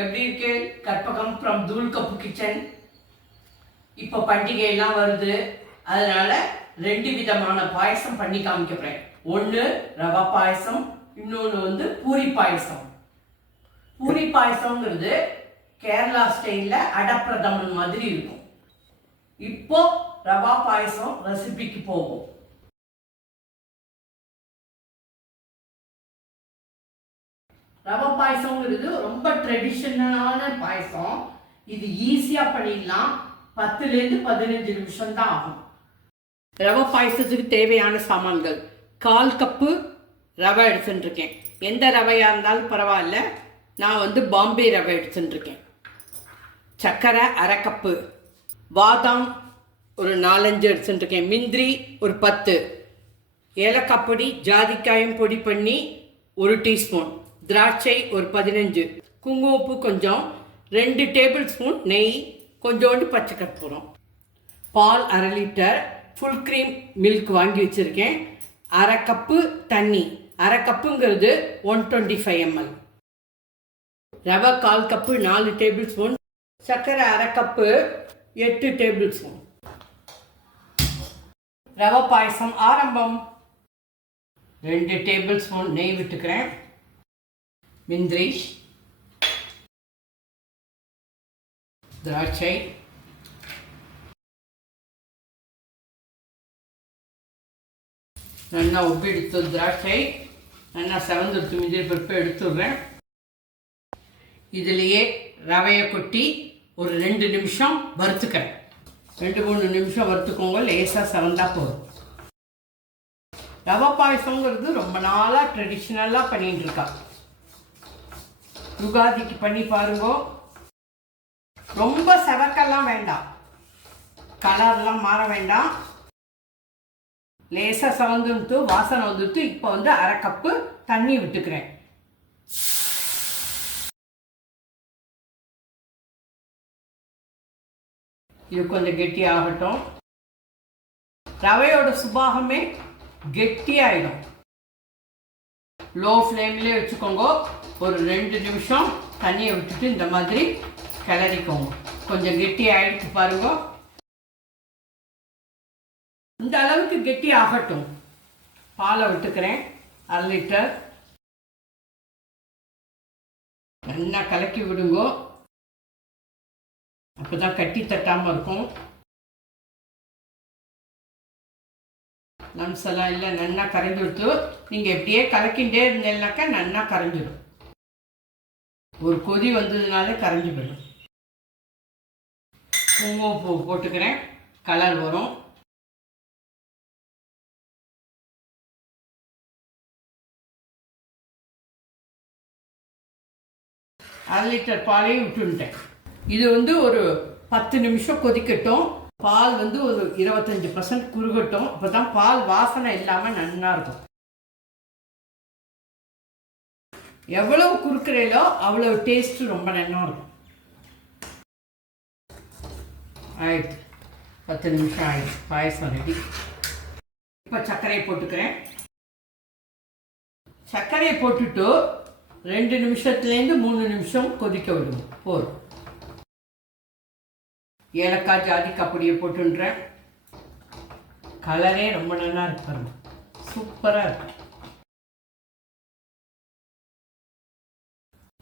எப்படி இருக்கு? Karpagam from Thool cup kitchen இப்போ பண்டிகை எல்லாம் வருது. அதனால ரெண்டு விதமான பாயசம் பண்ணி காமிக்க போறேன் ஒன்று ரவா பாயசம் இன்னொன்று வந்து பூரி பாயசம். பூரி பாயசம்ங்கிறது கேரளா ஸ்டைலில் அடப்பிரதமன் மாதிரி இருக்கும். இப்போ ரவா பாயசம் ரெசிபிக்கு போகும் ரவை பாயசங்கிறது ரொம்ப ட்ரெடிஷ்னலான பாயசம். இது ஈஸியாக பண்ணிடலாம். பத்துலேருந்து பதினஞ்சு நிமிஷம் தான் ஆகும். ரவை பாயசத்துக்கு தேவையான சாமான்கள். கால் கப்பு ரவை எடுத்துட்டுருக்கேன். எந்த ரவையாக இருந்தாலும் பரவாயில்ல. நான் வந்து பாம்பே ரவை எடுத்துட்டுருக்கேன். சர்க்கரை அரை கப்பு. பாதாம் ஒரு நாலஞ்சு எடுத்துட்டுருக்கேன். மிந்திரி ஒரு பத்து. ஏலக்காய் பொடி ஜாதிக்காயும் பொடி பண்ணி ஒரு டீஸ்பூன். திராட்சை ஒரு பதினஞ்சு. குங்குமப்பூ கொஞ்சம் ரெண்டு டேபிள் ஸ்பூன் நெய் கொஞ்சோண்டு பச்சை கற்பூரம். பால் அரை லிட்டர் ஃபுல் க்ரீம் மில்க் வாங்கி வச்சுருக்கேன். அரை கப்பு தண்ணி. அரை கப்புங்கிறது ஒன் டுவெண்ட்டி ஃபைவ் எம்எல் ரவை கால் கப்பு நாலு டேபிள் ஸ்பூன். சர்க்கரை அரை கப்பு எட்டு டேபிள் ஸ்பூன். ரவை பாயசம் ஆரம்பம். ரெண்டு டேபிள் ஸ்பூன் நெய் விட்டுக்கிறேன். முந்திரி திராட்சை நல்லா உப்பு எடுத்து திராட்சை? நல்லா செவந்தெடுத்து முந்திரி பருப்பு எடுத்துடுறேன் இதுலேயே ரவையை கொட்டி ஒரு ரெண்டு நிமிஷம் வறுத்துக்கிறேன். ரெண்டு மூணு நிமிஷம் வறுத்துக்கோங்க லேசாக செவந்தா போதும். ரவை பாயசங்கிறது ரொம்ப நாளாக ட்ரெடிஷ்னலாக பண்ணிகிட்டு இருக்கா. யுகாதிக்கு பண்ணி பாருங்க. ரொம்ப செவக்கெல்லாம் வேண்டாம். கலர்லாம் மாற வேண்டாம். லேசாக சவந்துட்டு வாசனை வந்துட்டு இப்போ வந்து அரை கப்பு தண்ணி விட்டுக்கிறேன். இது கொஞ்சம் கெட்டி ஆகட்டும் ரவையோட சுபாகமே கெட்டியாயிடும். லோ ஃப்ளேம்லேயே வச்சுக்கோங்க. ஒரு ரெண்டு நிமிஷம் தண்ணியை விட்டுட்டு இந்த மாதிரி கிளறிக்கோங்க. கொஞ்சம் கெட்டி ஆயிடுச்சு பாருங்க. இந்த அளவுக்கு கெட்டி ஆகட்டும். பாலை விட்டுக்கிறேன். அரை லிட்டர். நல்லா கலக்கி விடுங்க. அப்பதான் கட்டி தட்டாமல் இருக்கும். நம்செல்லாம் இல்லை நன்னா கரைஞ்சி விடுத்து நீங்கள் எப்படியே கலக்கின்றே இருந்தேன்னாக்கா நன்னா கரைஞ்சிடும். ஒரு கொதி வந்ததுனாலே கரைஞ்சி போயிடும் குங்குமப்பூ போட்டுக்கிறேன் கலர் வரும். அரை லிட்டர் பாலையும் விட்டுட்டேன் இது வந்து ஒரு பத்து நிமிஷம் கொதிக்கட்டும். பால் வந்து ஒரு இருபத்தஞ்சி பர்சன்ட் குறுகட்டும். அப்போ தான் பால் வாசனை இல்லாமல் நன்னா இருக்கும். எவ்வளவு குறுக்குறீங்களோ அவ்வளோ டேஸ்ட்டு ரொம்ப நல்லா இருக்கும். ஆயிடுச்சு. பத்து நிமிஷம் ஆயிடுச்சு. பாயசம் ரெடி இப்போ சர்க்கரையை போட்டுக்கிறேன். சர்க்கரையை போட்டுட்டு ரெண்டு நிமிஷத்துலேருந்து மூணு நிமிஷம் கொதிக்க விடுவோம் போதும். ஏலக்காய் ஜாதிக்கு அப்படியே போட்டுன்றேன். கலரே ரொம்ப நல்லா இருக்கு பாருங்க. சூப்பராக இருக்கு.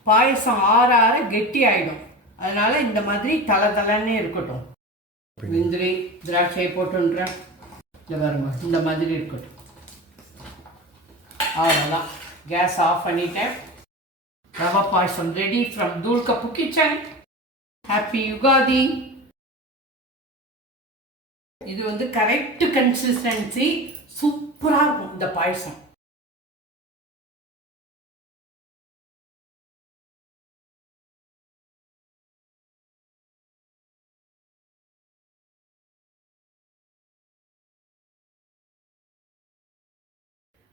பாயசம் ஆற ஆற கெட்டி ஆயிடும். அதனால இந்த மாதிரி தலை தலைன்னு இருக்கட்டும். முந்திரி திராட்சை போட்டுன்றேன். இந்த பாருங்க இந்த மாதிரி இருக்கட்டும். அவ்வளோதான் கேஸ் ஆஃப் பண்ணிட்டேன். Rava payasam ready from Thool cup kitchen happy Ugadi இது வந்து கரெக்ட் கன்சிஸ்டன்சி சூப்பராக இருக்கும் இந்த payasam.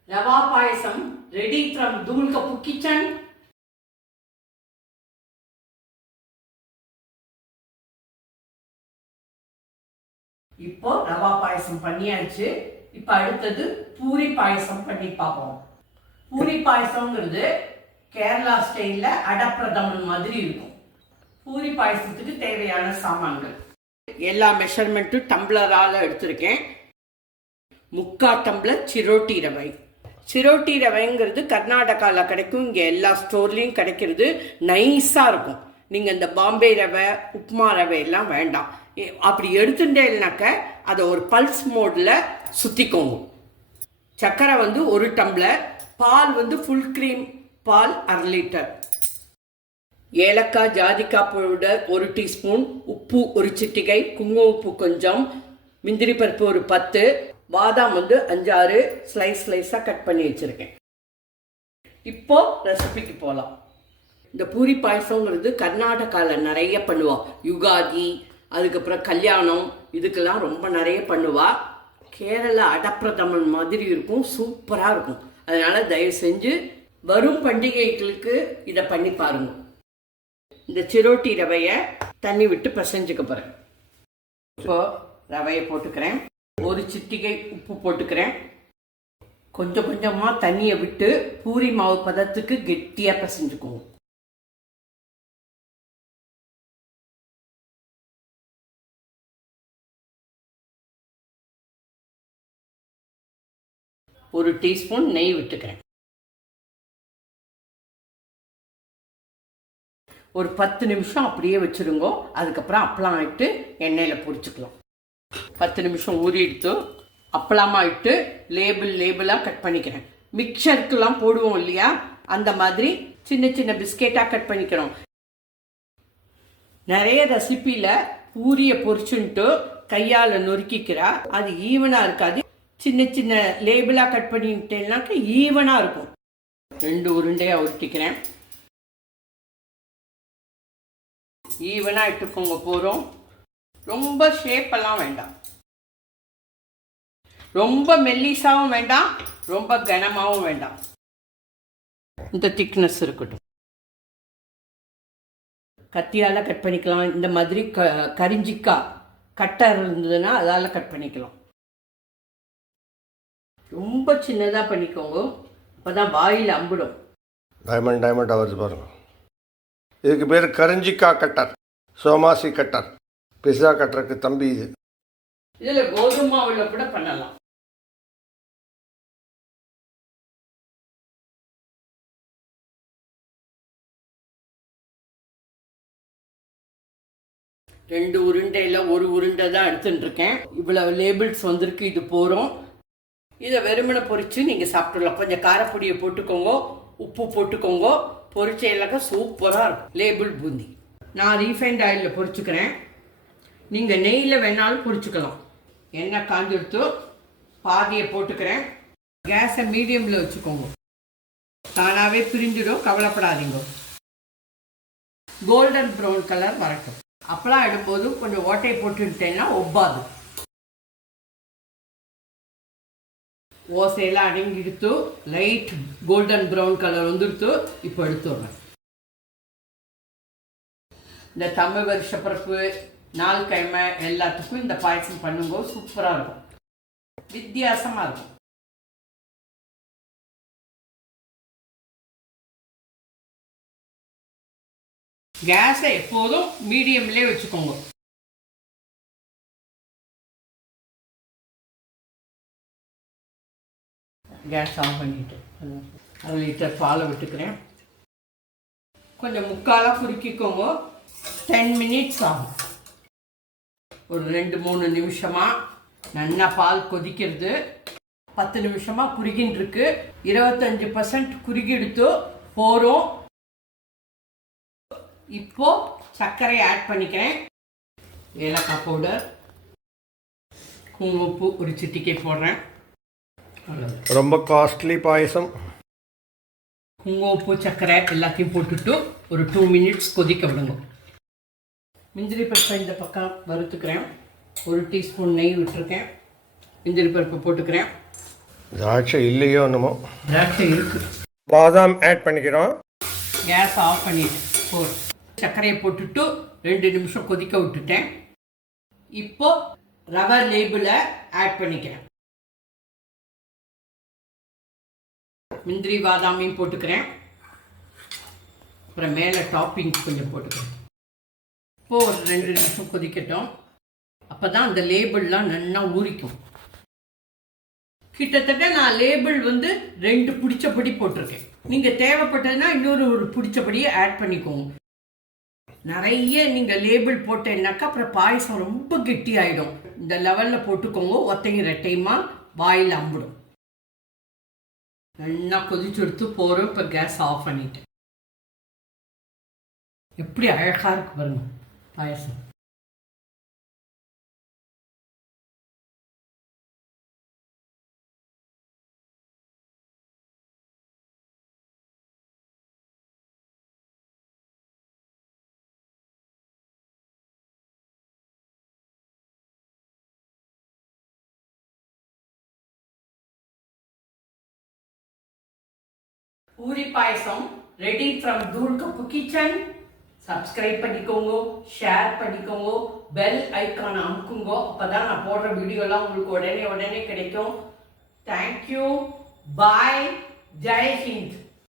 Rava payasam ready from Thool cup kitchen இப்போ ரவா பாயசம் பண்ணியாச்சு. இப்போ அடுத்தது பூரி பாயசம் பண்ணி பார்ப்போம். பூரி பாயசம்ங்கிறது கேரளா ஸ்டைலில் அடப்பிரதமன் மாதிரி இருக்கும். பூரி பாயசத்துக்கு தேவையான சாமான்கள். எல்லா மெஷர்மெண்ட்டும் டம்ளரால் எடுத்திருக்கேன். முக்கா டம்ளர் சிரோட்டி ரவை. சிரோட்டி ரவைங்கிறது கர்நாடகாவில் கிடைக்கும் இங்கே எல்லா ஸ்டோர்லேயும் கிடைக்கிறது. நைஸாக இருக்கும். நீங்கள் இந்த பாம்பே ரவை உப்புமா ரவை எல்லாம் வேண்டாம். அப்படி எடுத்துட்டேன்னாக்க அதை ஒரு பல்ஸ் மோடில் சுற்றிக்கோங்க சர்க்கரை வந்து ஒரு டம்ளர் பால் வந்து ஃபுல் க்ரீம் பால் அரை லிட்டர் ஏலக்காய் ஜாதிக்காய் பவுடர் ஒரு டீஸ்பூன் உப்பு ஒரு சிட்டிகை குங்கும உப்பு கொஞ்சம் முந்திரி பருப்பு ஒரு பத்து பாதாம் வந்து அஞ்சாறு ஸ்லைஸ் ஸ்லைஸாக கட் பண்ணி வச்சுருக்கேன். இப்போ ரெசிபிக்கு போகலாம் இந்த பூரி பாயசங்கிறது கர்நாடகாவில் நிறைய பண்ணுவாள் யுகாதி அதுக்கப்புறம் கல்யாணம் இதுக்கெல்லாம் ரொம்ப நிறைய பண்ணுவாள் கேரளா அடப்பிரதமன் மாதிரி இருக்கும் சூப்பராக இருக்கும். அதனால் தயவு செஞ்சு வரும் பண்டிகைகளுக்கு இதை பண்ணி பாருங்க. இந்த சிரோட்டி ரவையை தண்ணி விட்டு பிசைஞ்சுக்க போகிறேன் இப்போ ரவையை போட்டுக்கிறேன். ஒரு சிட்டிகை உப்பு போட்டுக்கிறேன். கொஞ்சம் கொஞ்சமாக தண்ணியை விட்டு பூரி மாவு பதத்துக்கு கெட்டியாக பிசைஞ்சுக்குவோம். ஒரு டீஸ்பூன் நெய் விட்டுக்கிறேன். ஒரு பத்து நிமிஷம் அப்படியே வச்சுருங்கோ அதுக்கப்புறம் அப்பளம் இட்டு எண்ணெயில் பொரிச்சுக்கலாம். பத்து நிமிஷம் ஊறி எடுத்து அப்பளமாக இட்டு லேபிள் லேபிளாக கட் பண்ணிக்கிறேன். மிக்சருக்குலாம் போடுவோம் இல்லையா? அந்த மாதிரி சின்ன சின்ன பிஸ்கெட்டாக கட் பண்ணிக்கிறோம். நிறைய ரெசிப்பியில் பூரியை பொரிச்சுன்ட்டு கையால் நொறுக்கிக்கிறா. அது ஈவனாக இருக்காது. சின்ன சின்ன லேபிளாக கட் பண்ணிட்டேன்னாக்க ஈவனாக இருக்கும். ரெண்டு உருண்டையாக உருட்டிக்கிறேன். ஈவனாக இட்டுக்கோங்க போகிறோம் ரொம்ப ஷேப்பெல்லாம் வேண்டாம். ரொம்ப மெல்லிசாவும் வேண்டாம் ரொம்ப கனமாகவும் வேண்டாம். இந்த திக்னஸ் இருக்கட்டும். கத்தியால் கட் பண்ணிக்கலாம். இந்த மாதிரி க கரிஞ்சிக்காய் கட்டர் இருந்ததுன்னா அதால் கட் பண்ணிக்கலாம். ரொம்ப சின்னதாக பண்ணிக்கோங்க. அப்போ தான் வாயில் அம்பிடும். டைமண்ட் டைமண்ட் ஆகுது பாருங்க. இதுக்கு பேர் கரிஞ்சிக்கா கட்டர் சோமாசி கட்டர் பிஸா கட்டருக்கு தம்பி இது. இதில் கோதுமை மாவில் கூட பண்ணலாம். ரெண்டு உருண்டையில் ஒரு உருண்டை தான் எடுத்துட்டு இருக்கேன் இவ்வளவு லேபிள்ஸ் வந்திருக்கு இது போகிறோம் இதை வெறுமனை பொறித்து நீங்கள் சாப்பிடலாம் கொஞ்சம் காரப்பொடியை போட்டுக்கோங்க உப்பு போட்டுக்கோங்க. பொரிச்சையிலக்க சூப்பராக இருக்கும். லேபிள் பூந்தி. நான் ரீஃபைண்ட் ஆயிலில் பொறிச்சுக்கிறேன் நீங்கள் நெய்யில் வேணாலும் பொறிச்சுக்கலாம் எண்ணெய் காஞ்செடுத்து பாதியை போட்டுக்கிறேன். கேஸை மீடியமில் வச்சுக்கோங்க. தானாகவே பிரிஞ்சிடும். கவலைப்படாதீங்க. கோல்டன் ப்ரௌன் கலர் வரட்டும். அப்பளம் இடும்போது கொஞ்சம் ஓட்டையை போட்டுட்டேன்னா ஒப்பாது ஓசையெல்லாம் அடங்கிடுத்து லைட் கோல்டன் ப்ரௌன் கலர் வந்துடுத்து இப்போ எடுத்துடுறேன் இந்த தமிழ் வருஷ பிறப்பு நாள் கிழமை எல்லாத்துக்கும் இந்த பாயசம் பண்ணும்போது சூப்பராக இருக்கும். வித்தியாசமாக இருக்கும். கேஸை எப்போதும் மீடியம்லேயே வச்சுக்கோங்க. கேஸ் ஆன் பண்ணிட்டு. அரை லிட்டர் பாலை விட்டுக்கிறேன். கொஞ்சம் முக்காலாக குறுக்கிக்கோங்க. டென் மினிட்ஸ் ஆகும். ஒரு ரெண்டு மூணு நிமிஷமாக நல்லா பால் கொதிக்கிறது. பத்து நிமிஷமாக குறுகின்றிருக்கு. இருபத்தஞ்சு பர்சன்ட் குறுகிடுத்து போகிறோம் இப்போ சர்க்கரை ஆட் பண்ணிக்கிறேன். ஏலக்காய் பவுடர் குங்குமப்பூ ஒரு சிட்டிக்கை போடுறேன். ரொம்ப காஸ்ட்லி பாயசம். குங்குமப்பூ சர்க்கரை எல்லாத்தையும் போட்டுட்டு ஒரு டூ மினிட்ஸ் கொதிக்க விடுங்க. முந்திரி பருப்பை இந்த பக்கம் வறுத்துக்கிறேன். ஒரு டீஸ்பூன் நெய் விட்டுருக்கேன். முந்திரி பருப்பு போட்டுக்கிறேன். திராட்சை இல்லையோ என்னமோ. திராட்சை இருக்கு. பாதாம் ஆட் பண்ணிக்கிறோம். கேஸ் ஆஃப் பண்ணிட்டு போ சர்க்கரையை போட்டுட்டு ரெண்டு நிமிஷம் கொதிக்க விட்டுட்டேன். இப்போ ரவை லேபிளை ஆட் பண்ணிக்கிறேன். முந்திரி பாதாமையும் போட்டுக்கிறேன். அப்புறம் மேலே டாப்பிங் கொஞ்சம் போட்டுக்கிறேன். இப்போ ஒரு ரெண்டு நிமிஷம் கொதிக்கட்டும். அப்போ தான் அந்த லேபிள்லாம் நல்லா ஊறிக்கும். கிட்டத்தட்ட நான் லேபிள் வந்து ரெண்டு பிடிச்சபடி போட்டிருக்கேன். நீங்கள் தேவைப்பட்டதுன்னா இன்னொரு ஒரு பிடிச்சபடியை ஆட் பண்ணிக்கோங்க. நிறைய நீங்கள் லேபிள் போட்டேன்னாக்கா அப்புறம் பாயசம் ரொம்ப கெட்டி ஆகிடும் இந்த லெவலில் போட்டுக்கோங்க. ஒத்தையும் ரெட்டையுமா? வாயில் அம்பிடும். நல்லா கொதிச்சு எடுத்து போகிறோம் இப்போ கேஸ் ஆஃப் பண்ணிட்டேன். எப்படி அழகாக இருக்கு பாருங்க payasam. Poori payasam ready from Thool cup kitchen subscribe பண்ணிக்கோங்க ஷேர் பண்ணிக்கோங்க பெல் ஐக்கான் அமுக்குங்க. அப்பதான் நான் போடுற வீடியோலாம் உங்களுக்கு உடனே உடனே கிடைக்கும். Thank you bye Jai Hind